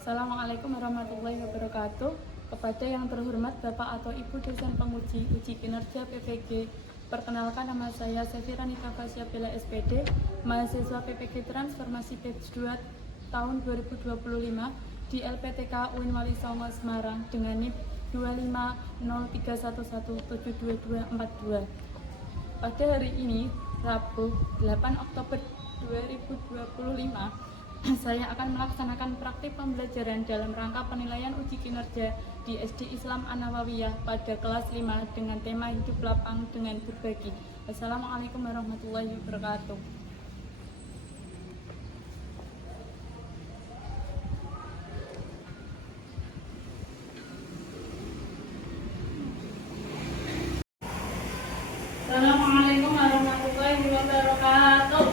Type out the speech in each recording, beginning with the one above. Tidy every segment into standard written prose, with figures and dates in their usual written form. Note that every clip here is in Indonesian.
Assalamualaikum warahmatullahi wabarakatuh. Kepada yang terhormat Bapak atau Ibu dosen penguji uji kinerja PPG, perkenalkan nama saya Sefira Nita Fasya Bella SPD, mahasiswa PPG Transformasi Batch 2 tahun 2025 di LPTK UIN Wali Songo Semarang dengan NIP 25031172242. Pada hari ini, Rabu 8 Oktober 2025, saya akan melaksanakan praktik pembelajaran dalam rangka penilaian uji kinerja di SD Islam An-Nawawiyah pada kelas 5 dengan tema hidup lapang dengan berbagi. Wassalamualaikum warahmatullahi wabarakatuh. Assalamualaikum warahmatullahi wabarakatuh.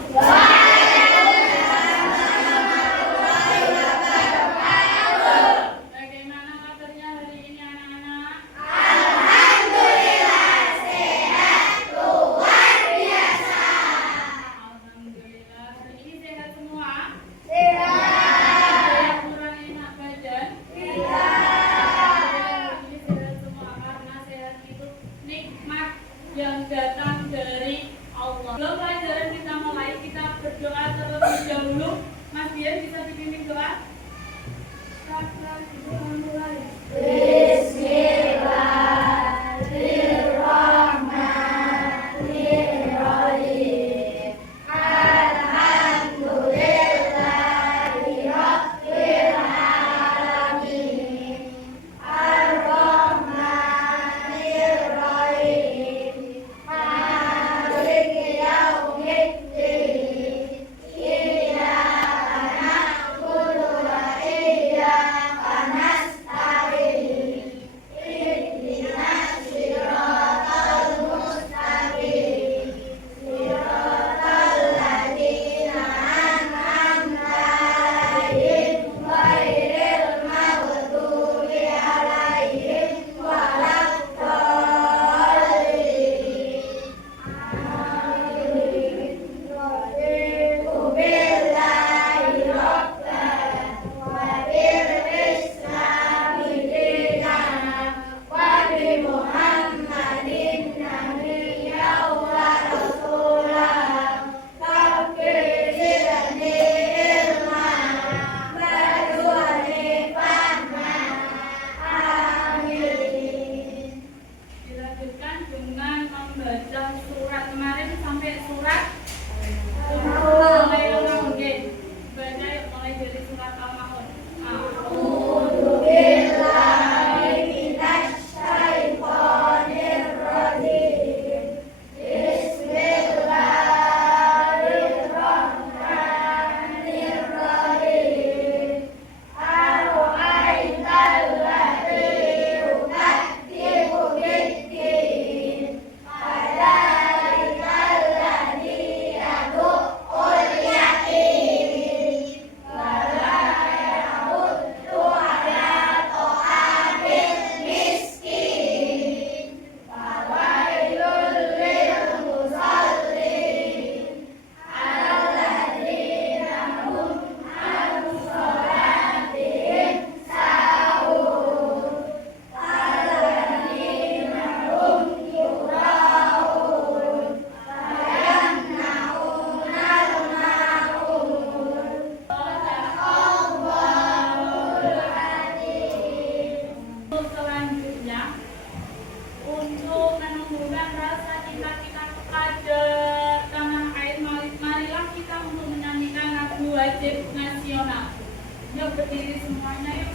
Yang datang dari Allah. Sebelum pelajaran kita mulai, kita berdoa terlebih dahulu. Mas Dian bisa dipimpin doa? Bismillahirrahmanirrahim. Wajib nasional. Yuk berdiri semuanya yuk.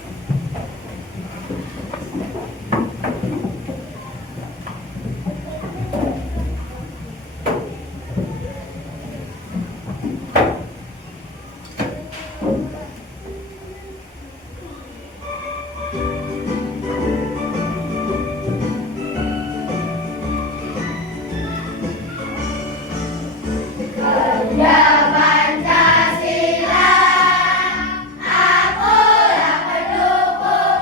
Pancasila, akulah pendukung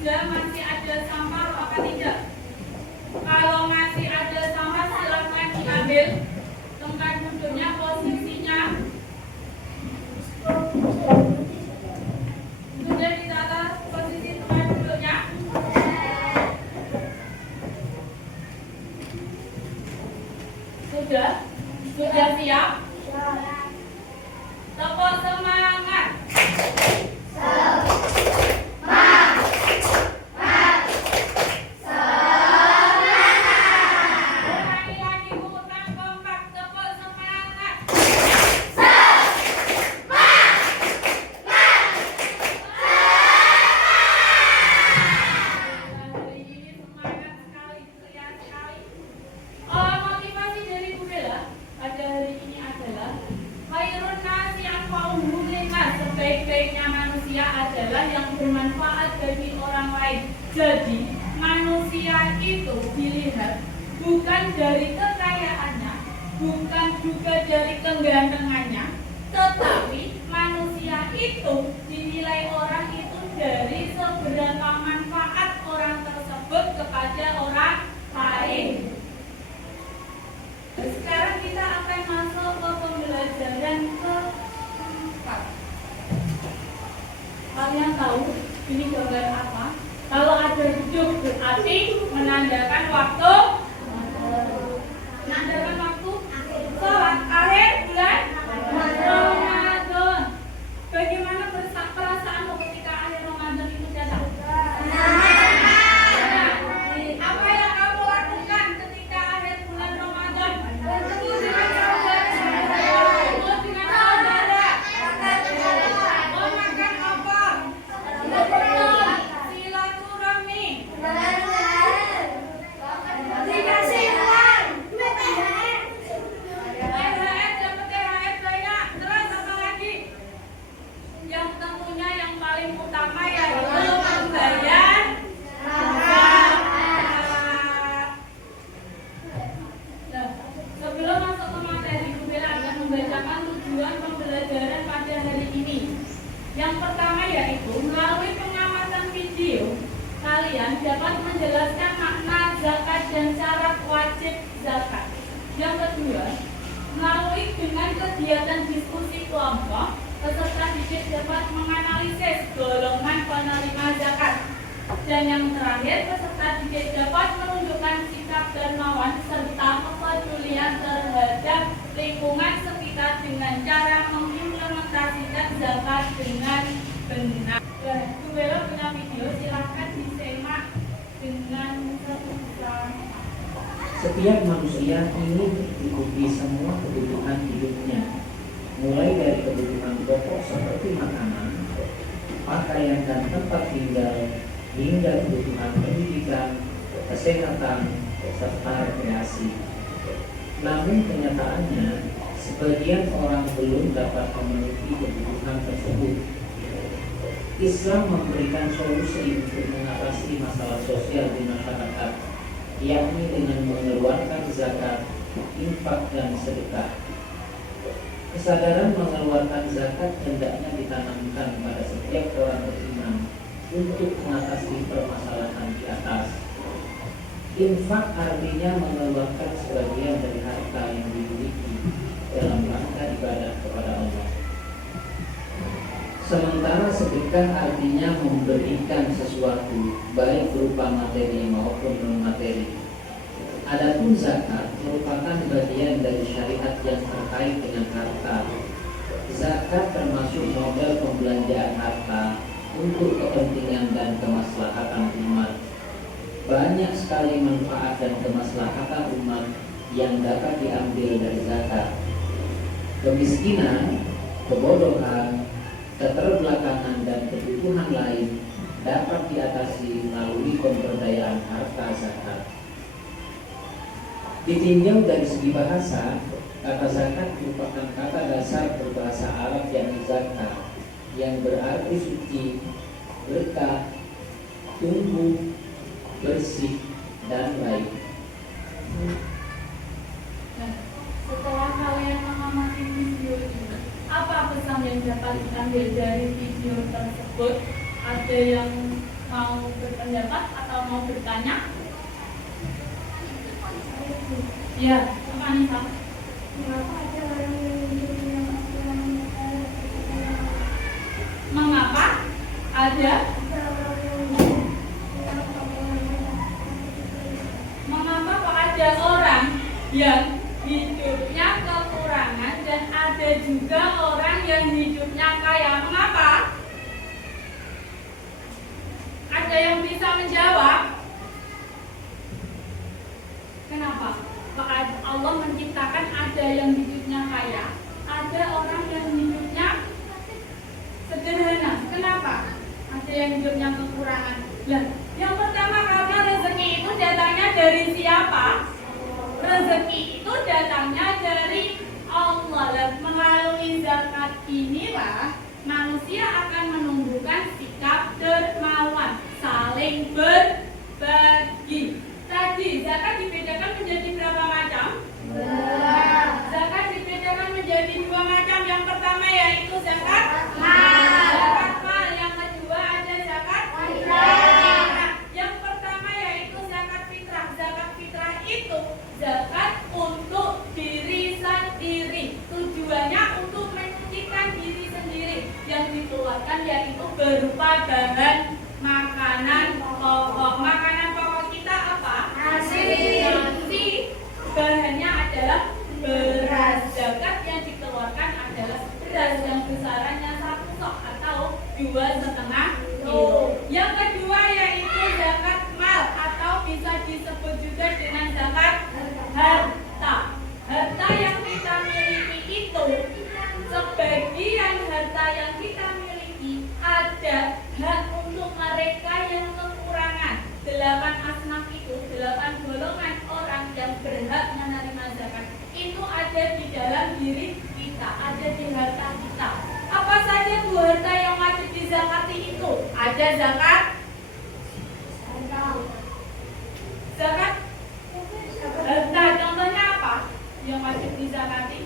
meja masih ada sampah apa tidak? Kalau masih ada sampah silakan diambil. Tempat duduknya, posisinya sudah ditata, posisi tempat duduknya. Sudah siap? Tepuk semangat. Sebaik-baiknya manusia adalah yang bermanfaat bagi orang lain. Jadi manusia itu dilihat bukan dari kekayaannya, bukan juga dari kegantengannya, tetapi manusia itu dinilai orang itu dari seberapa manfaat orang tersebut kepada orang lain. Sekarang kita akan masuk ke pembelajaran keempat. Kalian tahu ini gambar apa? Kalau ada duduk berarti menandakan waktu. Menandakan waktu sholat akhir bulan Ramadan. Bagaimana perasaanmu ketika akhir Ramadan itu datang? Apa yang kamu lakukan ketika akhir bulan Ramadan? Bertemu dengan saudara. Yang pertama yaitu melalui pengamatan video kalian dapat menjelaskan makna zakat dan syarat wajib zakat. Yang kedua, melalui dengan kegiatan diskusi kelompok, peserta didik dapat menganalisis golongan penerima zakat. Dan yang terakhir, peserta didik dapat menunjukkan sikap dermawan serta kepedulian terhadap lingkungan sekitar dengan cara mengimplementasikan zakat dengan benar. Itu belok punya video, silahkan disimak dengan terusah. Setiap manusia ingin mencukupi semua kebutuhan hidupnya, mulai dari kebutuhan pokok seperti makanan, pakaian dan tempat tinggal, hingga kebutuhan pendidikan, kesehatan, serta rekreasi. Namun kenyataannya, sebagian orang belum dapat memenuhi kebutuhan tersebut. Islam memberikan solusi untuk mengatasi masalah sosial di masyarakat, yakni dengan mengeluarkan zakat, infak, dan sedekah. Kesadaran mengeluarkan zakat hendaknya ditanamkan pada setiap orang beriman untuk mengatasi permasalahan di atas. Infak artinya mengeluarkan sebagian dari harta yang dimiliki dalam rangka ibadah kepada Allah. Sementara sedekah artinya memberikan sesuatu, baik berupa materi maupun non-materi. Adapun zakat merupakan bagian dari syariat yang terkait dengan harta. Zakat termasuk model pembelanjaan harta untuk kepentingan dan kemaslahatan umat. Banyak sekali manfaat dan kemaslahatan umat yang dapat diambil dari zakat. Kemiskinan, kebodohan, keterbelakangan, dan kebutuhan lain dapat diatasi melalui pemberdayaan harta zakat. Ditinjau dari segi bahasa, kata zakat merupakan kata dasar berbahasa Arab yakni zakat, yang berarti suci, berkah, tumbuh, bersih, dan baik. Nah, setelah kalian mengamati video ini, apa pesan yang dapat diambil dari video tersebut? Ada yang Mau berpendapat atau mau bertanya? Ya, apa Anissa? Mengapa ada? Mengapa kok ada orang yang hidupnya kekurangan dan ada juga orang yang hidupnya kaya? Mengapa? Ada yang bisa menjawab? Kenapa? Kok Allah menciptakan ada yang hidupnya kaya, ada orang yang hidupnya sederhana. Kenapa? Ada yang hidupnya kekurangan. Nah, yang pertama karena rezeki itu datangnya dari siapa? Rezeki itu datangnya dari Allah. Dan melalui zakat inilah manusia akan menumbuhkan sikap dermawan, saling berbagi. Tadi zakat dibedakan menjadi berapa macam? Zakat dibedakan menjadi 2 macam. Yang pertama yaitu zakat mal. Zakat mal. Yang kedua ada zakat fitrah. Yang pertama yaitu zakat fitrah. Zakat fitrah itu zakat untuk diri sendiri. Tujuannya untuk menyucikan diri sendiri. Yang dikeluarkan yaitu berupa bahan makanan pokok. Makanan pokok kita apa? Nasi. Bahannya adalah beras. Zakat yang dikeluarkan adalah beras yang besarannya 1 sok atau 2,5 kilo. Yang kedua yaitu zakat mal atau bisa disebut juga dengan zakat harta. Harta yang kita miliki itu, sebagian harta yang kita miliki ada hak untuk mereka yang kekurangan. 8 asnaf itu, 8 golongan orang yang berhak menerima zakat itu ada di dalam diri kita, ada di harta kita. Apa saja bu harta yang wajib dizakati itu? Ada zakat harta. Contohnya apa yang wajib dizakati?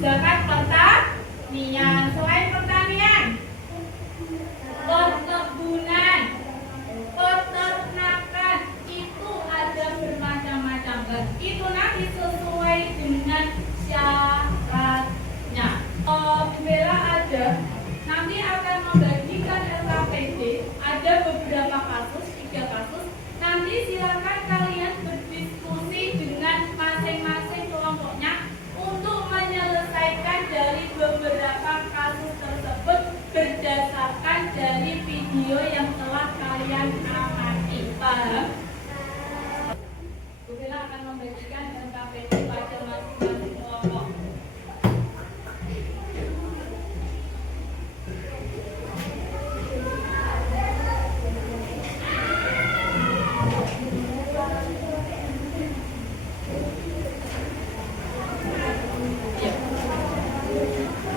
Zakat pertanian. Selain pertanian, perkebunan, peternakan itu ada bermacam-macam. Itu nanti sesuai dengan syaratnya. Bella ada nanti akan membagikan LKPD. Ada beberapa kasus, 3 kasus. Nanti silakan kalian berdiskusi dengan masing-masing kelompoknya untuk menyelesaikan dari beberapa kasus tersebut berdasarkan dari video yang telah kalian amati. Paham? Bu Bella akan membagikan LKPD pada masing-masing kelompok.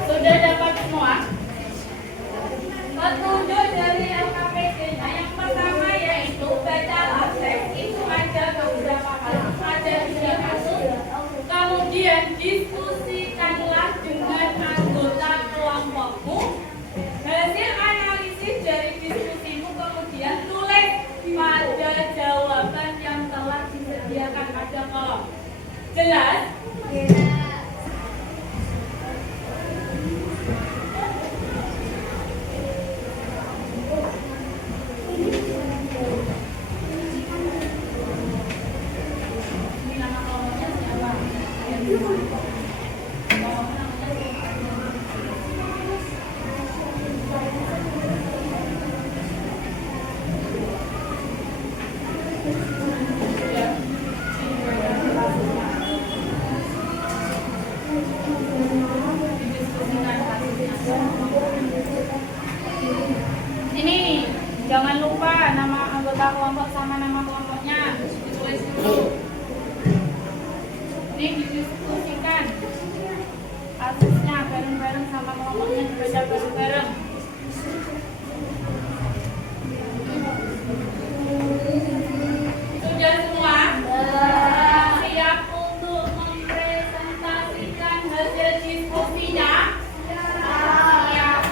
Sudah dapat semua? Petunjuk dari LKPD-nya yang pertama yaitu bacalah teks. Itu ada beberapa kasus, ada 3 kasus. Kemudian diskusikanlah dengan anggota kelompokmu. Hasil analisis dari diskusimu kemudian tulis pada jawaban yang telah disediakan pada kolom. Jelas? Ini nama kelompoknya siapa? Ini jangan lupa nama anggota kelompok sama nama kelompoknya ditulis dulu. Ini didiskusikan kasusnya bareng-bareng sama kelompoknya, dibaca bareng-bareng. Sudah semua? Siap untuk mempresentasikan hasil diskusinya? Siap.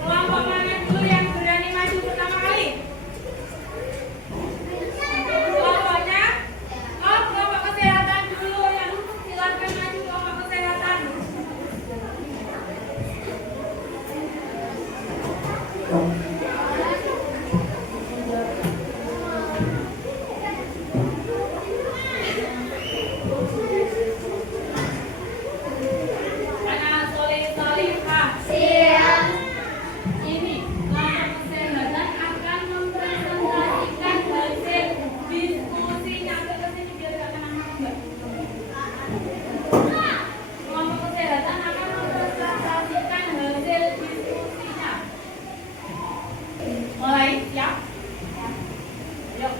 Kelompok mana Anak soleh solehah. Ini kelompok kesehatan akan mempresentasikan hasil diskusinya. Ke sini biar gak kena mbak. Kelompok kesehatan akan mempresentasikan hasil diskusinya. Mulai siap? Yuk.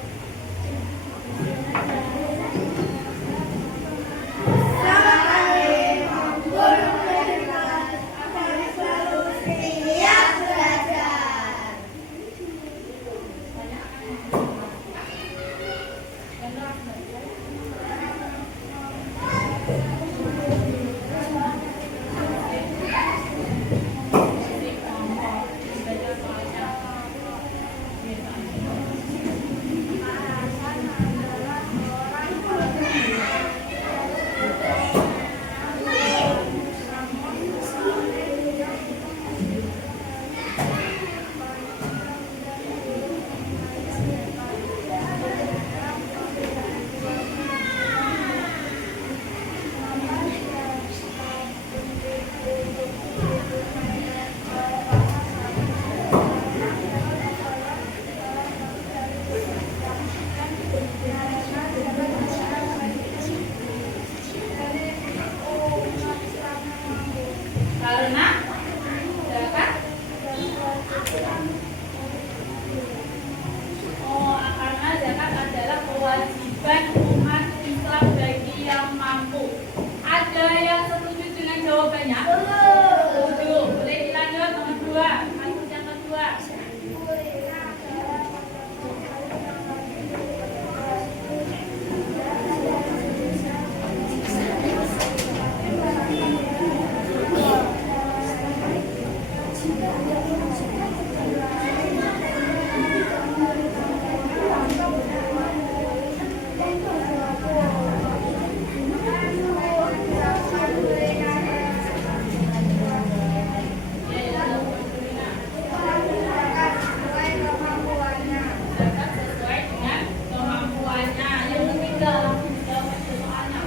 Karena zakat karena zakat adalah kewajiban umat Islam bagi yang mampu. Ada yang setuju dengan jawabannya? Setuju. Boleh dilanjut nomor 2. Kasus yang kedua. Zakat sesuai dengan kemampuannya. Yang ketiga, jawab soalnya.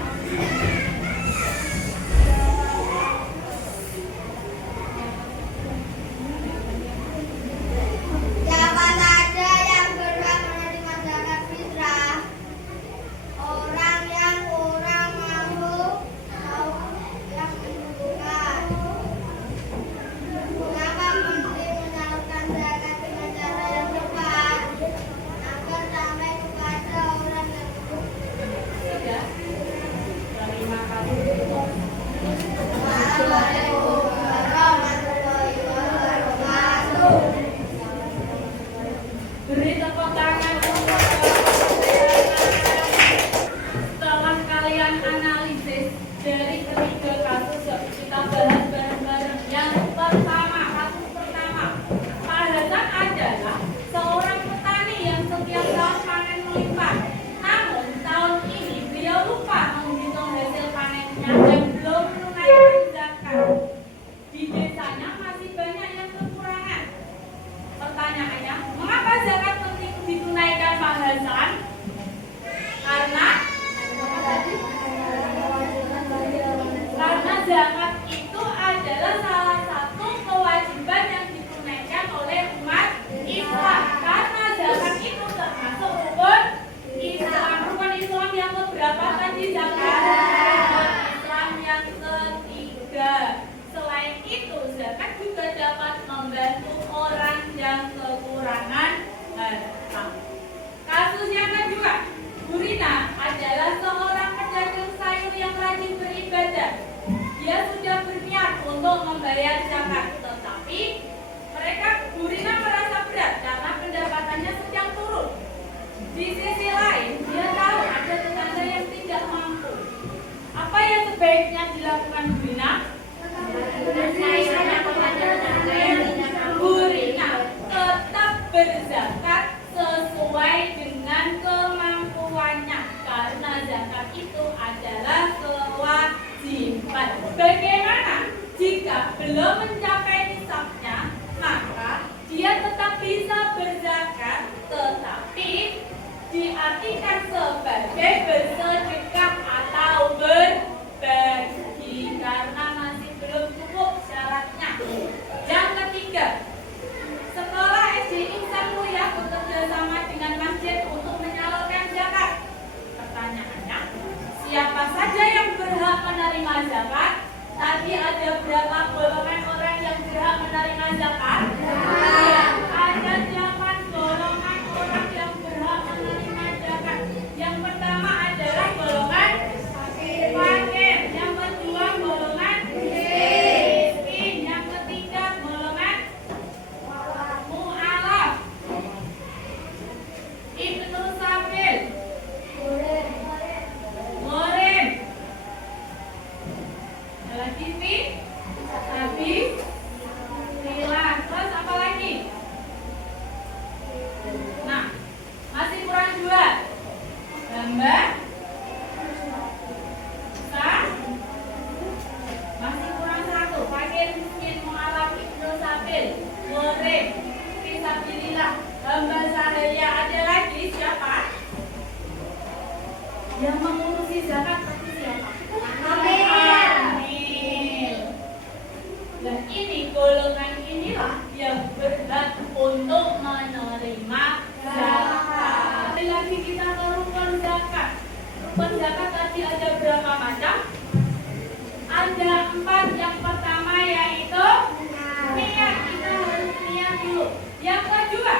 Siapa saja yang berhak menerima zakat fitrah? Orang yang kurang mampu atau yang membutuhkan. Mengapa Menteri menyalurkan zakat dengan cara yang tepat agar sampai kepada orang yang membutuhkan? Sudah. Terima kasih. Assalamualaikum warahmatullahi wabarakatuh. Beri tepuk tangan untuk setelah kalian analisis dari ketiga kasus yang kita bahas bareng-bareng. Yang pertama, kasus pertama, Pak Hasan adalah seorang petani yang setiap tahun panen melimpah. Namun tahun ini beliau lupa menghitung hasil panennya dan belum menunaikan zakat. Di desanya masih banyak yang kekurangan. Pertanyaannya, mengapa zakat penting ditunaikan Pak Hasan? Karena zakat itu adalah salah satu kewajiban yang ditunaikan oleh umat Islam. Karena zakat itu termasuk rukun Islam. Rukun Islam yang keberapa tadi zakat? Rukun Islam yang ketiga. Selain itu, zakat juga dapat membantu orang yang kekurangan harta. Kasus yang kedua, Bu Rina adalah seorang pedagang sayur yang rajin beribadah. Dia sudah berniat untuk membayar zakat, tetapi Bu Rina merasa berat karena pendapatannya sedang turun. Di sisi lain, dia tahu ada tetangga yang tidak mampu. Apa yang sebaiknya dilakukan Bu Rina? Bu Rina tetap berzakat sesuai dengan kemampuannya, karena zakat itu adalah kewajiban. Bagaimana jika belum mencapai nisabnya, maka dia berzakat, tetapi diartikan sebagai bersedekah atau berbagi karena masih belum cukup syaratnya. Yang ketiga, sekolah SD Insan Mulia bekerja sama dengan masjid untuk menyalurkan zakat. Pertanyaannya, siapa saja yang berhak menerima zakat? Tadi ada berapa golongan orang yang berhak menerima zakat? Ada 8 golongan orang yang berhak menerima zakat. Yang pertama adalah golongan fakir. Yang kedua golongan miskin. Yang ketiga golongan mu'alaf. Ibnu Sabil. Murim. Lagi nih, habis, hilang, terus apa lagi? Nah, masih kurang 2. Hamba, masih kurang 1. Fakir, miskin, mu'alaf, ibnu sabil, murim, fisabilillah, hamba sahaya. Ada lagi siapa? Yang mengurusi zakat pasti siapa? Nah, ini golongan inilah yang berhak untuk menerima zakat. Lagi kita ke rukun zakat. Rukun zakat tadi ada berapa macam? Ada 4. Yang pertama yaitu niat. Kita harus niat dulu. Yang kedua,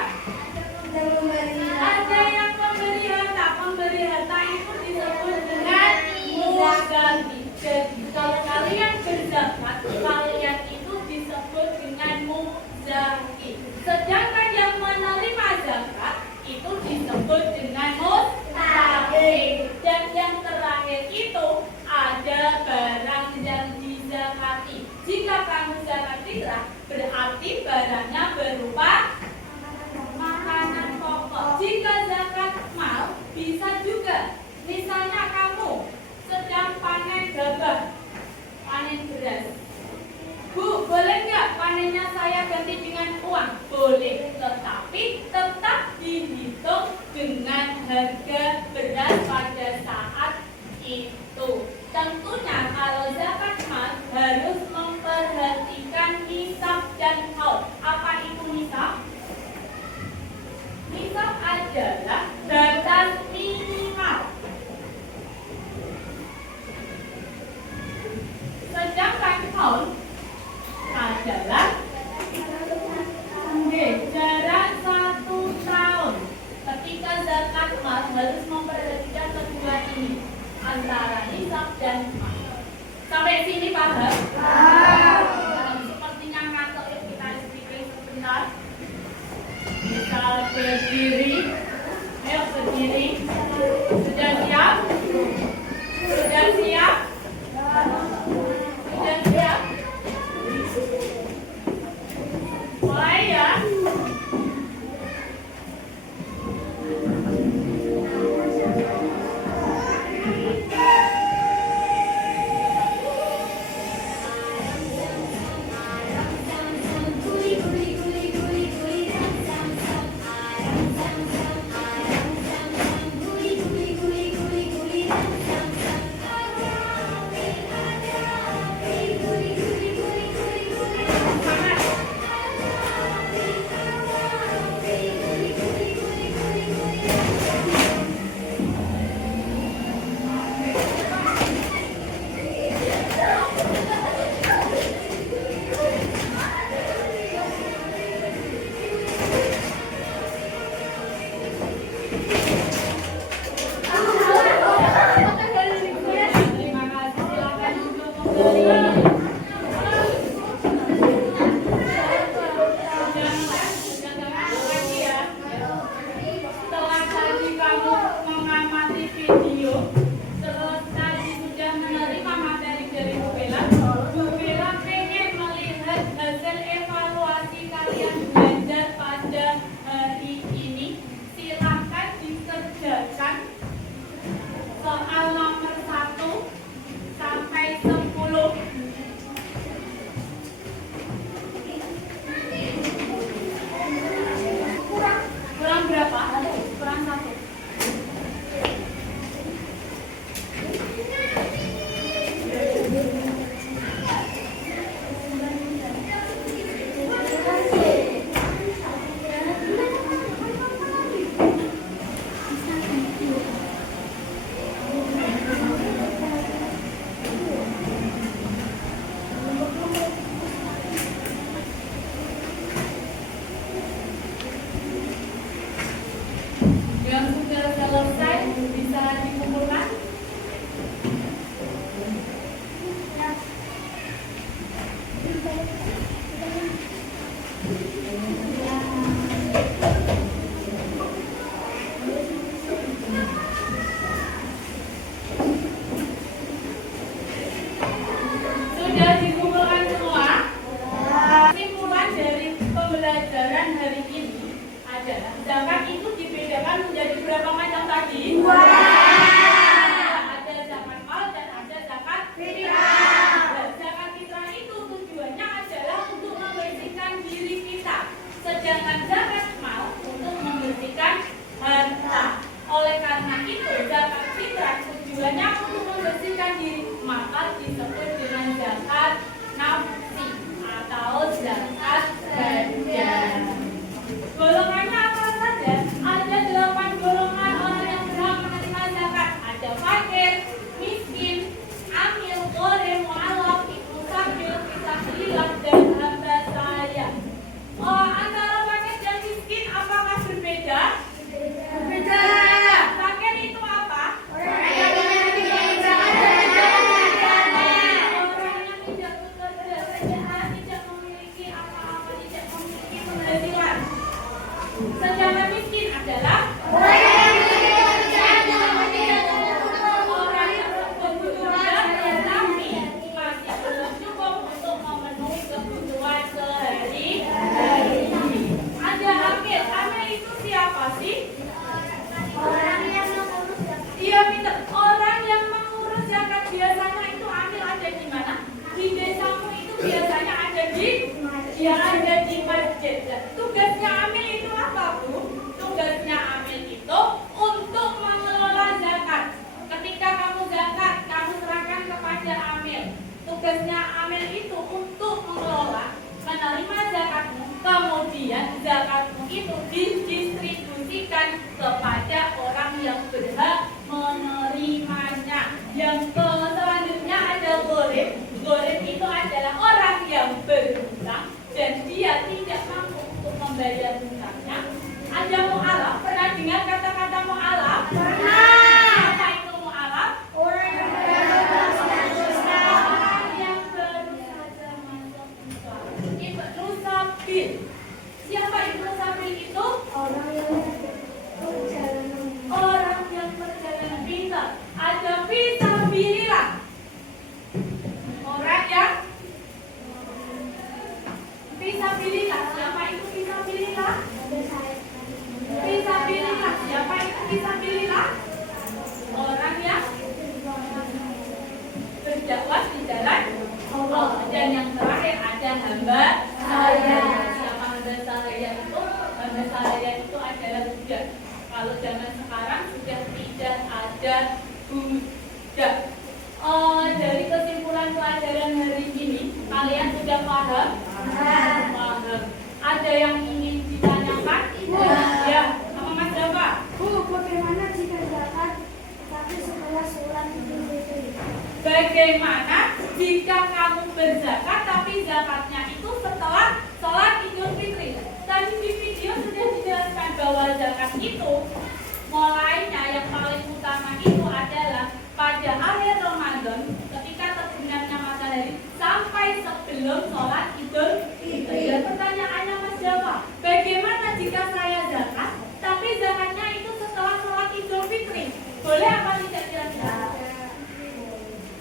ada yang memberi harta. Pemberi harta itu disebut dengan muzaki. Jadi kalau kalian berzakat, kalian itu disebut dengan muzaki. Sedangkan yang menerima zakat itu disebut dengan mustahik. Dan yang terakhir itu ada barang yang dizakati. Jika kamu zakat fitrah, berarti barangnya berupa makanan pokok. Jika zakat mal, bisa juga. Misalnya kamu sedang panen gabah, panen beras. Bu, boleh nggak panennya saya ganti dengan uang? Boleh, tetapi tetap dihitung dengan harga beras pada saat itu. Tentunya kalau zakat mal harus memperhatikan nisab dan haul. Apa itu nisab? Nisab adalah batas minimal. Sedangkan haul adalah jarak 1 tahun. Ketika zakat mal harus memperhatikan kedua ini antara nisab dan mal. Sampai sini paham? Sepertinya ngantuk, yuk kita speaking sebentar. Bisa berdiri. Ayo berdiri. Sudah siap? Sudah siap? Sudah siap? Mulai ya. Sudah dikumpulkan semua? Kesimpulan dari pembelajaran hari ini adalah zakat itu dibedakan menjadi berapa macam tadi? Ada zakat mal dan ada zakat fitrah. Dan zakat fitrah itu tujuannya adalah untuk membersihkan diri kita, sedangkan zakat mal untuk membersihkan harta. Oleh karena itu zakat fitrah tujuannya untuk membersihkan diri, maka disebut dengan zakat nafsi atau zakat badan. Golongannya apa saja? Ada 8 golongan orang yang berhak menerima zakat. Ada fakir, miskin, amil, gharim, mu'allaf, ibnu sabil, fisabilillah, dan hamba sahaya. Antara fakir dan miskin apakah berbeda? Berbeda. Fakir itu apa? Orang yang tidak bekerja, tidak memiliki apa-apa, tidak memiliki penghasilan. Sedangkan miskin adalah orang yang berkebutuhan tetapi masih belum cukup untuk memenuhi kebutuhan sehari-hari. Ada amil. Amil itu siapa sih? Orang yang mengurus zakat. Iya, pintar. Orang yang mengurus zakat biasanya itu amil ada di mana? Di desamu itu biasanya ada di masjid. Tugasnya amil itu apa, Bu? Tugasnya amil itu untuk mengelola zakat. Ketika kamu zakat, kamu serahkan kepada amil. Tugasnya amil itu untuk mengelola, menerima zakatmu, kemudian zakatmu itu didistribusikan kepada orang yang berhak menerimanya. Yang selanjutnya ada gharim. Gharim itu adalah orang yang berhutang dan dia tidak mampu untuk membayar hutangnya. Ada mu'alaf. Pernah dengar kata-kata mu'alaf? Pernah. Apa itu mu'alaf? Orang yang baru saja masuk Islam. Ibnu Sabil. Siapa Ibnu Sabil itu? Orang yang perjalanan pintar. Ada fisabilillah. Orang yang fisabilillah. Siapa itu fisabilillah? Fisabilillah. Siapa itu fisabilillah? Orang yang berdakwah di jalan Allah. Dan yang terakhir ada hamba sahaya. Siapa hamba sahaya itu? Hamba sahaya itu adalah budak. Kalau zaman sekarang sudah tidak ada budak. Dari kesimpulan pelajaran hari ini, kalian sudah paham? Paham. Ada yang ingin ditanyakan? Ya, sama Mas Java. Bu, bagaimana jika zakat tapi setelah sholat Idul Fitri? Bagaimana jika kamu berzakat tapi zakatnya itu setelah sholat Idul Fitri? Tadi di video sudah dijelaskan bahwa zakat itu mulainya yang paling utama itu adalah pada akhir Ramadan ketika terbenamnya matahari sampai sebelum sholat Idul Fitri. Dan pertanyaannya Mas Java, bagaimana jika saya zakat tapi zakatnya itu setelah sholat Idul Fitri? Boleh apa tidak kira-kira?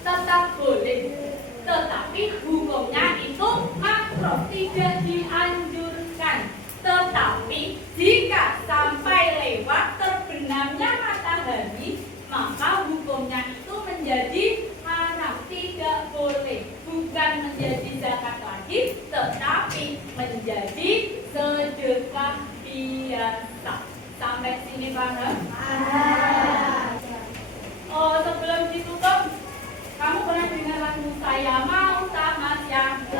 Tetap boleh, tetapi hukumnya itu makruh, tidak dianjurkan. Tetapi jika sampai lewat terbenamnya matahari, maka hukumnya itu menjadi haram, tidak boleh. Bukan menjadi zakat lagi, tetapi menjadi sedekah biasa. Sampai sini paham? Sebelum ditutup, kamu pernah dengar lagu Saya Mau Sama Siapa?